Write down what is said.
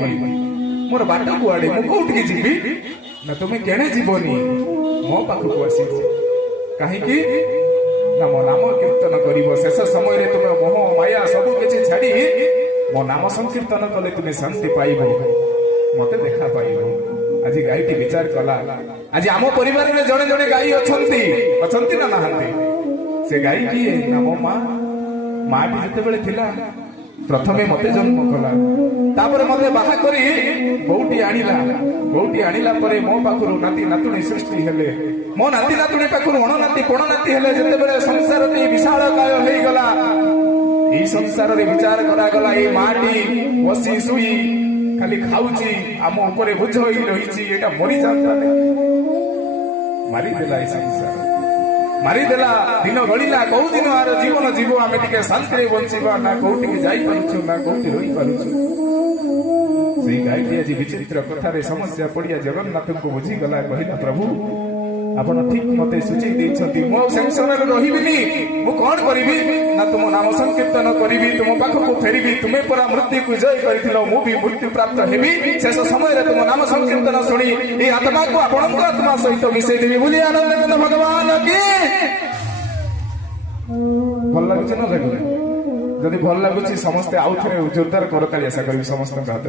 करिबी मोर बाट कुआड़े मु कोउठी जीवी ना तुमे केने जीवनी मो पाखु को आसी काहे कि ना मो नाम कीर्तन करिवो शेष समय रे तुमे मोह माया सब किछि छाडी मो नाम संकीर्तन कले तुमे शांति पाइबो मते देखा पाइबो। आज गाईटी विचार कला आज आम परिवार में जड़े जड़े गाई अच्छी ना नहांती से गाई किए ना मो माँ भी जिते थिला प्रथमे मते जन्म कला तापर मते बाहा करी बोउटी आनिला परे मो पाखरु नाती नातुणी सृष्टि हेले मो नाती नातुणी पाखरु अणनाती कोणनाती हेले जेतेबेले संसार ती विशाल काय होई गला ई संसार रे विचार करा गला ए माटी बसी सुई खाली खाऊची आम ऊपर बोझ रही एटा मरी जाता मारिदेला संसार मारिदेला दिन गलिला कौ दिन आर जीवन जीव आम टे शांति बंचा ना कौटी जाई पारुछु ना कौटी रही पारुछु से गाईटी आज विचित्र कथार समस्या पड़िया जगन्नाथ को बुझीगला कहला प्रभु आपण ठीक मते सूची देछथि मो संसार रहिबिनी मु कोन करिबि ना तुम नाम संकीर्तन करिबि तुम पाखकु फेरिबि तुमे परा मृत्यु को जय करिथिलो मु भी मृत्यु प्राप्त हेबि शेष समय रे तुम नाम संकीर्तन सुनी ए आत्मा को आपन आत्मा सहित मिसै देबि बोली आनंद कंद भगवान की भल लागुछ ना लागुछ जदि भल लागुछ समस्त आउ थरे जोरदार करताली आशा करिबि समस्त हाथ